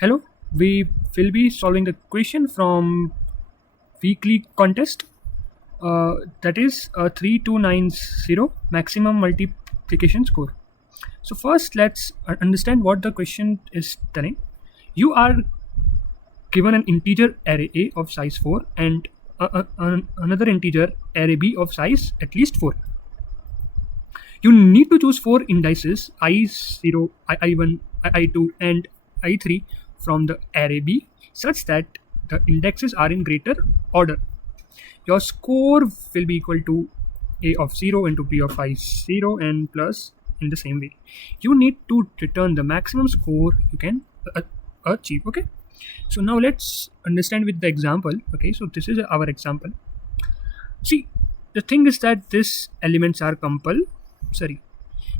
Hello, we will be solving the question from weekly contest. That is 3290 maximum multiplication score. So first, let's understand what the question is telling. You are given an integer array A of size 4 and another integer array B of size at least 4. You need to choose 4 indices I0, I1, I2 and I3 from the array B such that the indexes are in greater order. Your score will be equal to A of 0 into B of I0 and plus in the same way. You need to return the maximum score you can achieve. Okay. So now let's understand with the example. Okay. So this is our example. See, the thing is that these elements are compulsory.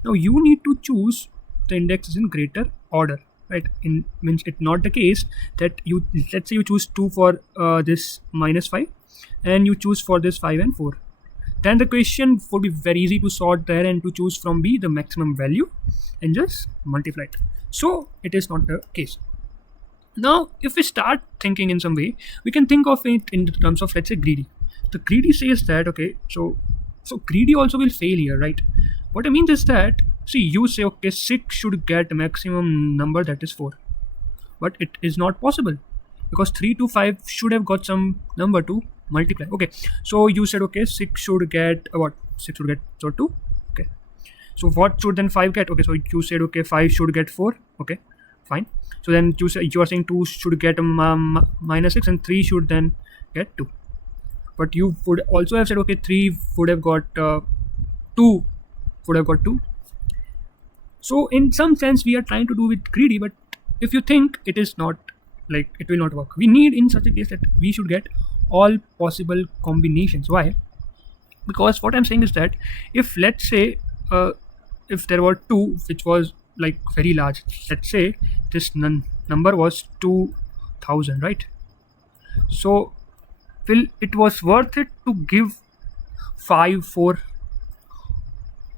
Now you need to choose the indexes in greater order, right? In means it's not the case that you, let's say you choose 2 for this -5 and you choose for this 5 and 4. Then the question would be very easy to sort there and to choose from B the maximum value and just multiply it. So it is not the case. Now, if we start thinking in some way, we can think of it in terms of, let's say, greedy. The greedy says that, okay, so greedy also will fail here, right? What I mean is that, see, you say, okay, 6 should get a maximum number that is 4. But it is not possible because 3 to 5 should have got some number to multiply. Okay, so you said, okay, 6 should get what? 6 should get, so 2. Okay, so what should then 5 get? Okay, so you said, okay, 5 should get 4. Okay, fine. So then you are saying 2 should get -6 and 3 should then get 2. But you would also have said, okay, 3 would have got 2 would have got 2. So in some sense we are trying to do with greedy, but if you think, it is not, like, it will not work. We need in such a case that we should get all possible combinations. Why? Because what I'm saying is that if, let's say, if there were 2 which was like very large, let's say this number was 2000, right? So will it was worth it to give 5 4?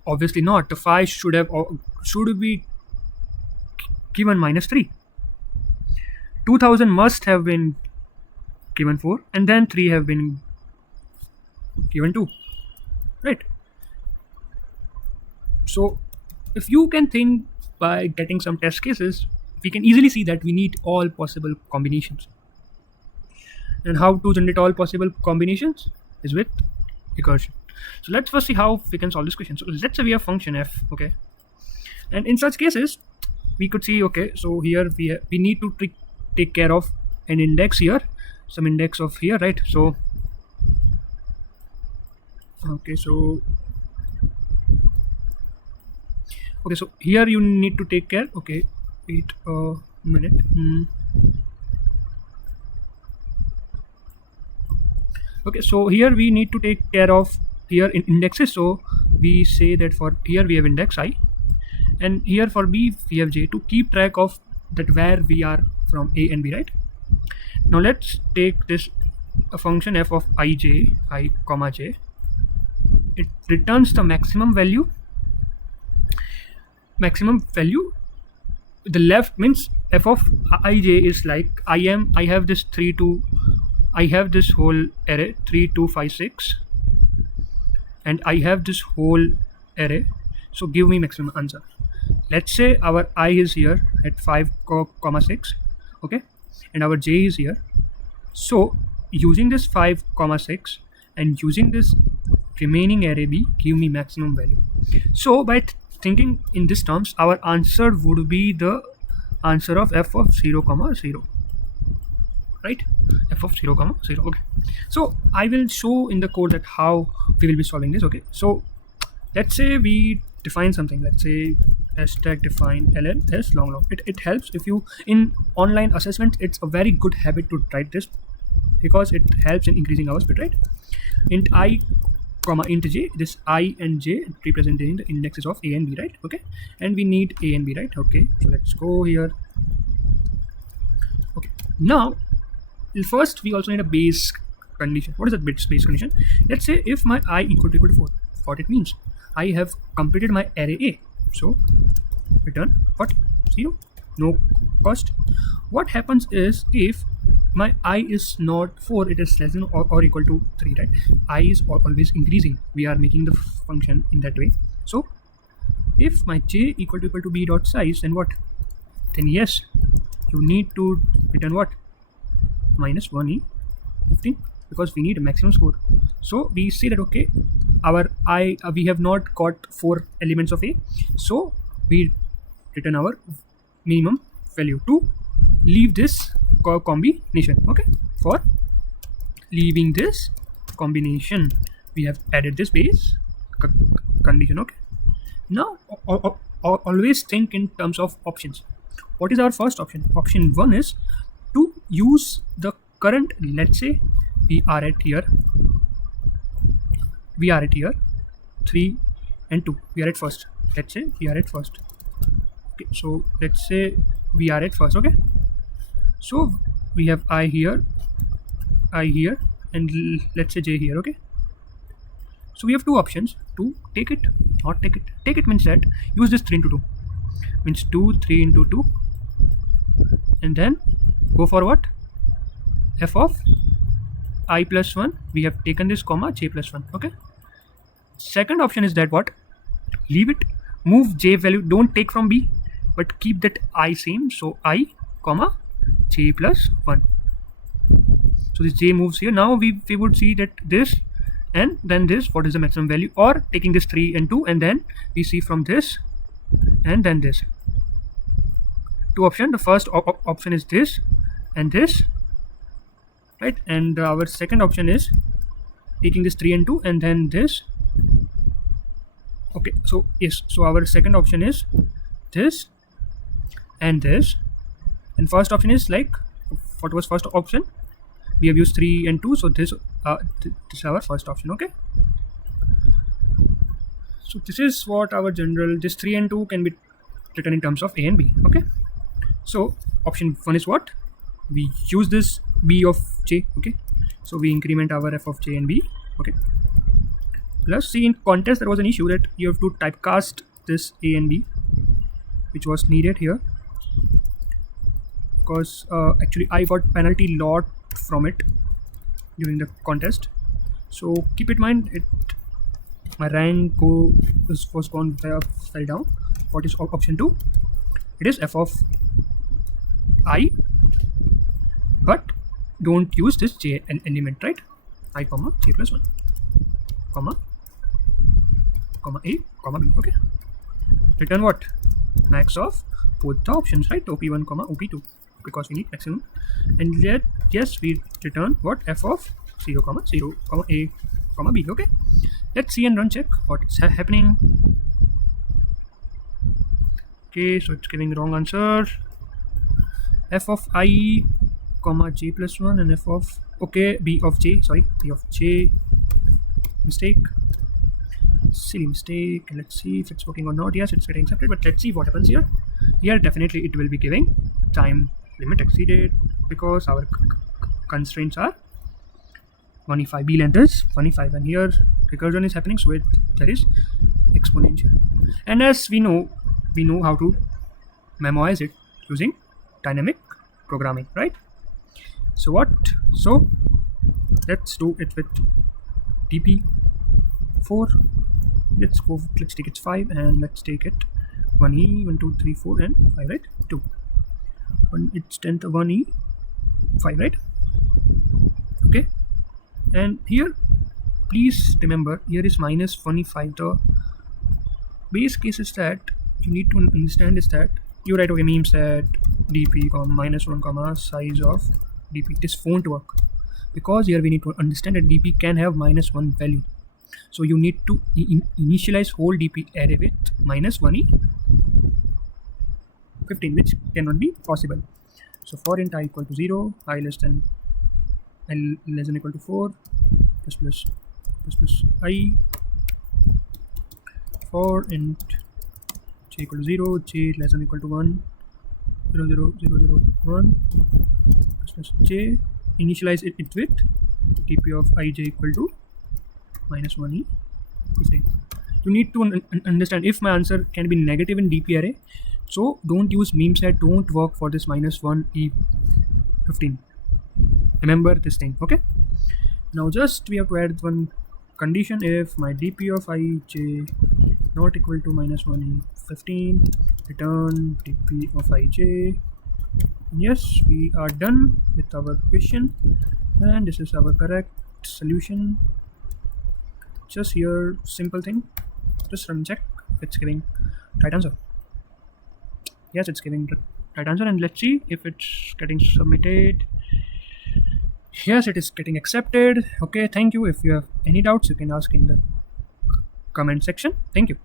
Obviously not. The 5 should be given -3. 2000 must have been given 4 and then 3 have been given 2, right? So if you can think by getting some test cases, we can easily see that we need all possible combinations. And how to generate all possible combinations is with recursion. So let's first see how we can solve this question. So let's say we have function f, okay, and in such cases we could see, okay, so here we need to take care of an index here, some index of here, right? So okay, so here you need to take care. Okay, wait a minute. Okay, so here we need to take care of here in indexes. So we say that for here we have index I, and here for B we have J, to keep track of that where we are from A and B, right? Now let's take this a function f of I comma j. It returns the maximum value. The left means f of ij is like I have this I have this whole array 3 2 5 6 and I have this whole array, so give me maximum answer. Let's say our I is here at 5 comma 6, okay, and our j is here. So using this 5 comma 6 and using this remaining array B, give me maximum value. So by thinking in these terms, our answer would be the answer of f of 0 comma 0, right? F of 0 comma 0. Okay, so I will show in the code that how we will be solving this. Okay, so let's say we define something. Let's say hashtag define ln as long. It helps if you in online assessment. It's a very good habit to write this because it helps in increasing our speed, right? Int I comma int j, this I and j representing the indexes of A and B, right? Okay, and we need A and B, right? Okay, so let's go here. Okay, now first we also need a base condition. What is that base condition? Let's say if my I equal to 4, what it means, I have completed my array A, so return what? 0. no cost. What happens is if my I is not 4, it is less than or equal to 3, right? I is always increasing. We are making the function in that way. So if my j equal to b dot size, then what? Then yes, you need to return what? Minus 1e 15, because we need a maximum score. So we say that okay, our I we have not got 4 elements of a, so we return our minimum value to leave this combination. Okay, for leaving this combination we have added this base condition. Okay, now always think in terms of options. What is our first option? Option 1 is to use the current, let's say we are at here 3 and 2, we are at first, let's say we are at first. Okay, so let's say we are at first. Okay, so we have I here, and let's say j here. Okay, so we have two options to take it, not take it. Take it means that use this 3 into 2, means 3 into 2, and then go for what? F of I plus 1. We have taken this comma j plus 1. Okay, second option is that what? Leave it, move j value, don't take from b, but keep that I same, so I comma j plus 1. So this j moves here. Now we would see that this and then this, what is the maximum value, or taking this 3 and 2, and then we see from this and then this. Two options. The first option is this and this, right? And our second option is taking this 3 and 2 and then this. Okay, so yes, so our second option is this and this, and first option is like, what was first option? We have used 3 and 2, so this is our first option. Okay, so this is what our general, this 3 and 2 can be written in terms of a and b. Okay, so option 1 is what? We use this b of j. Okay, so we increment our f of j and b. Okay, plus see, in contest there was an issue that you have to typecast this a and b, which was needed here, because actually I got penalty lot from it during the contest. So keep in mind, it my rank was gone fell down. What is option 2? It is f of I, but don't use this j element, right? I comma j plus 1 comma a comma b. Okay, return what? Max of both the options, right? op1 comma op2, because we need maximum. And yet yes, we return what? F of 0 comma 0 comma a comma b. Okay, let's see and run check what's happening. Okay, so it's giving the wrong answer. F of I comma j plus 1 and f of, okay, b of j, sorry, b of j, mistake, silly mistake. And let's see if it's working or not. Yes, it's getting accepted, but let's see what happens here. Here definitely it will be giving time limit exceeded, because our constraints are 1e5, b length is 1e5, and here recursion is happening, so there is exponential. And as we know how to memorize it using dynamic programming, right? So let's do it with dp4. Let's take it 5, and let's take it 1e 1 2 3 4 and 5, right? 2 1, it's 10th 1e 5, right? Okay, and here please remember, here is minus 1e5. The base case is that you need to understand is that you write, okay, meme set dp comma minus 1 comma size of dp. This won't work, because here we need to understand that dp can have minus 1 value. So you need to initialize whole dp array with minus 1e 15, which cannot be possible. So for int I equal to 0, I less than equal to 4, plus I. For int j equal to 0, j less than equal to 1, 0 0 0 0 1, plus j. Initialize it with dp of ij equal to minus 1e 15. You need to understand, if my answer can be negative in dp array, So don't use meme set, don't work for this -1e15. Remember this thing, okay? Now just we have to add one condition. If my dp of ij not equal to -1e15, return dp of ij. Yes, we are done with our question, and this is our correct solution. Just here, simple thing, just run check if it's giving right answer. Yes, it's giving the right answer, and let's see if it's getting submitted. Yes, it is getting accepted. Okay, thank you. If you have any doubts, you can ask in the comment section. Thank you.